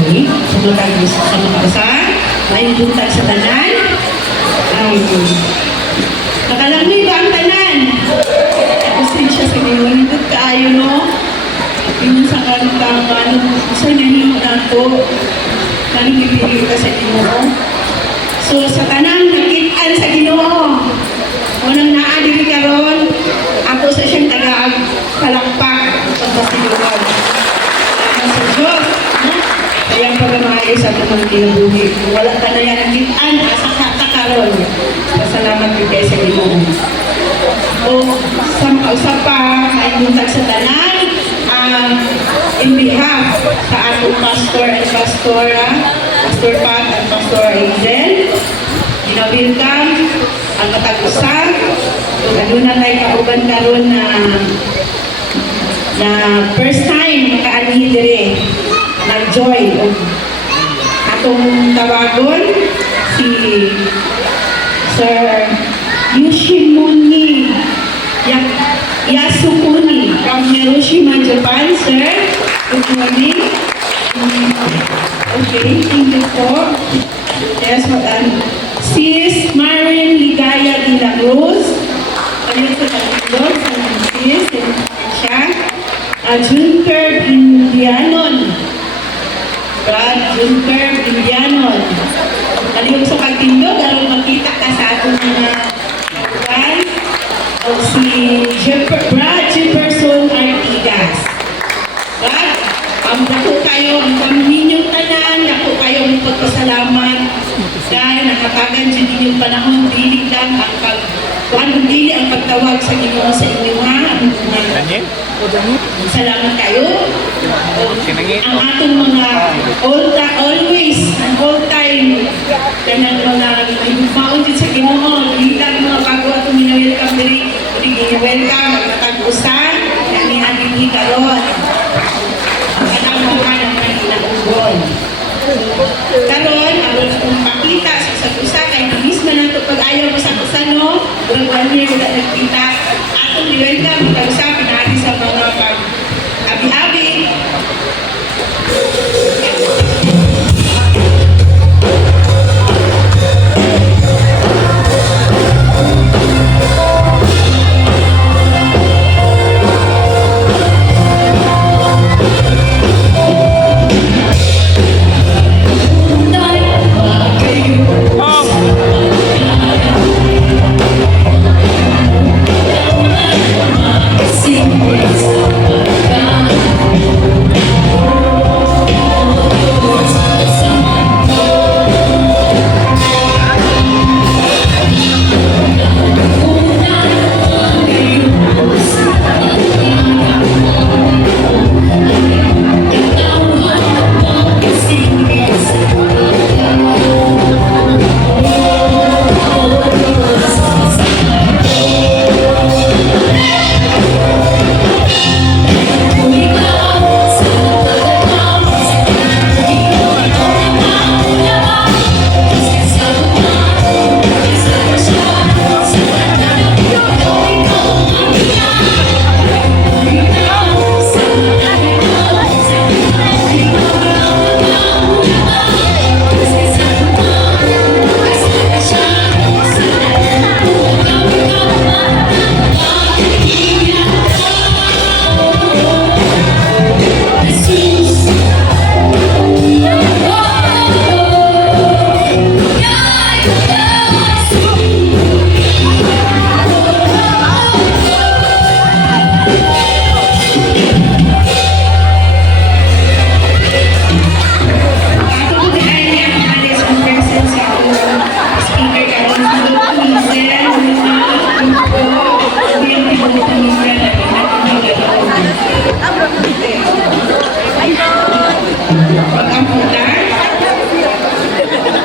Okay? Sa mga may buntag sa tanan. Nakalangoy ba ang tanan? Pasensya sa ngayon. Nandun kaayo, no? Yung sa kanta, sa nanimo na ito, manong ipili ka sa Ginoo. So, sa tanang nakitaan sa Ginoo, unang naadili karon, ako sa siyang taga-palakpak pagpasiluwag. Sa Diyos, no? Kaya pagmamahay sa itong buhi. Wala ka na yan nakitaan, asa ka karon. Pasalamat ko kayo sa Ginoo. O, sa pa, ay buntag sa tanan, in behalf sa atong pastor and pastora, Pastor Pat at Pastor Hazel, ginawilkam ang katag-usap, ano na tayo kauban karon na first time makaanhi dire, nag-join. Atong tawagon, si Sir Yoshimuni Yasukuni from Hiroshima, Japan, sir. Good morning. Okay, thank you po. Yes, Sis Marin Ligaya de la Cruz. Ayun sa Tagalog, sa Sis, siya. Junker Indianon. Brad Junker Indianon. Kaliyong sa pagtindog, alam makita ka sa atong mga guys. O si Brad Jefferson Artigas. Brad, dako kayo, ang paminyong tanan, dako kayo ang pagpasalamat dahil nakatagan sa inyong panahon, dili lang ang dili ang pagtawag sa Ginoo sa inyo ha. Salamat kayo. Ang atong mga always, ang all time, kanang mga higugmaon din sa Ginoo, dili lang mga bago atong minawelcome diri, dili welcome, magtatag-usan, nani ating hikaron. Kanang mga nagkakilaugon. Karon, ang makita sa usa kay mismo na ito pag-ayaw sa kusano, durang 1 year wala nagkita, atong i-welcome, pag-usapin natin sa mga pag-abi-abi.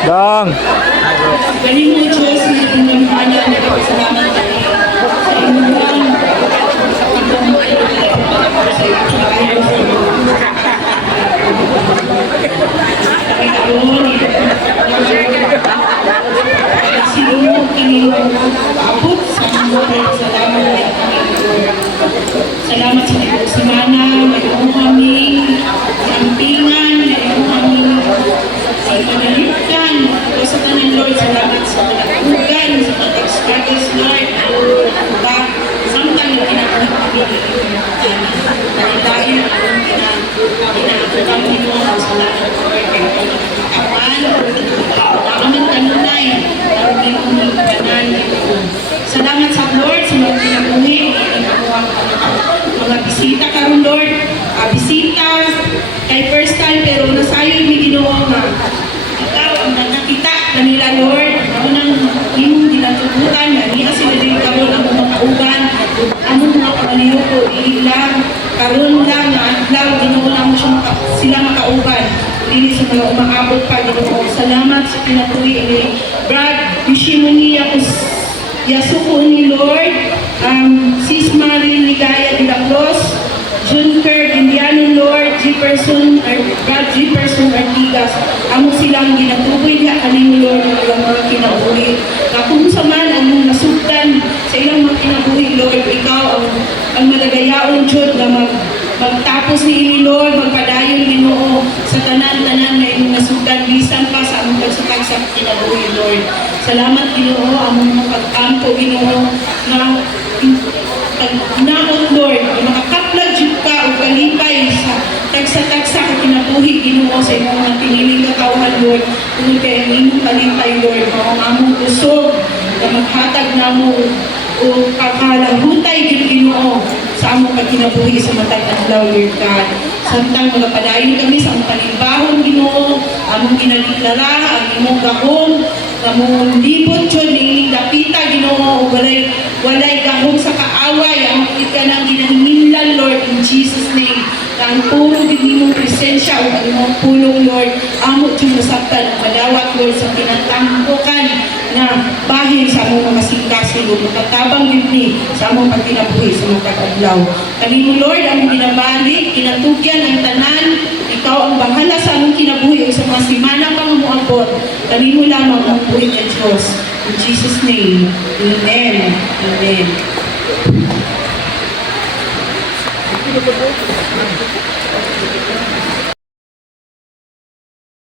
Dong. Galing mo, Diyos, na inyong kanya na salamat sa inyong sa pagdong ay sa salamat sa mga semana, may kami, kampingan, may kami salamat Lord kay kawan. Nakaman kanunay, naroon kong kanan. Salamat sa Lord sa mga pinabuhi, mga bisita karon Lord, bisita kay first time pero nasayo mi Ginoo nga ikaw ang nakita kanila Lord, ako nang imong ginatubutan nga niya sila din karon ang mga kauban, ang mga pangaliyo ko ilang karon lang nga adlaw Ginoo na mo sila makauban dili sa mga umaabot pa Ginoo. Salamat sa pinatuloy ni Brad Yushimoni Yasuko ni Lord, Sis Marie Ligaya de la Cruz, Junker Indiano Lord, Brad Jefferson Artigas, amo silang ginatuboy diha kaning Lord ng ilang mga kinabuhi. Kung sa man ang mga nasugdan sa ilang mga kinabuhi Lord, ikaw ang madagayaon Diyod na magtapos ni Lord, magpadayon Ginoo sa tanan-tanan na imong nasugdan bisan pa sa among pagsukag sa kinabuhi Lord. Salamat Ginoo, among mga pag-ampo Ginoo na naot Lord, makakaplag jud ka o kalipay sa tagsa-tagsa ka kinabuhi Ginoo sa imong mga piniling katawhan Lord. Tungod kay ang imong kalipay Lord, mao ang among kusog na maghatag namo o kakalahutay jud Ginoo sa among pagkinabuhi sa matag adlaw Lord God. Samtang magapadayon kami sa among panimbahon Ginoo, among ginadeklara ang imong gahom, among libot jud ning dapita Ginoo, walay gahom sa kaaway, ang ka nang ginahinglan Lord in Jesus name. Ang pulong din mong presensya o ang imong pulong Lord, amo jud masabtan ang madawat Lord sa kinatangkukan na bahin sa among mga singkasin o makatabang yun sa among pagkinabuhi sa mga adlaw. Kanimo Lord, among ginabalik, kinatugyan ang tanan, ikaw ang bahala sa among kinabuhi o sa mga simana pang muabot. Kanimo lamang ang buhay ng Diyos. In Jesus' name, Amen. Amen.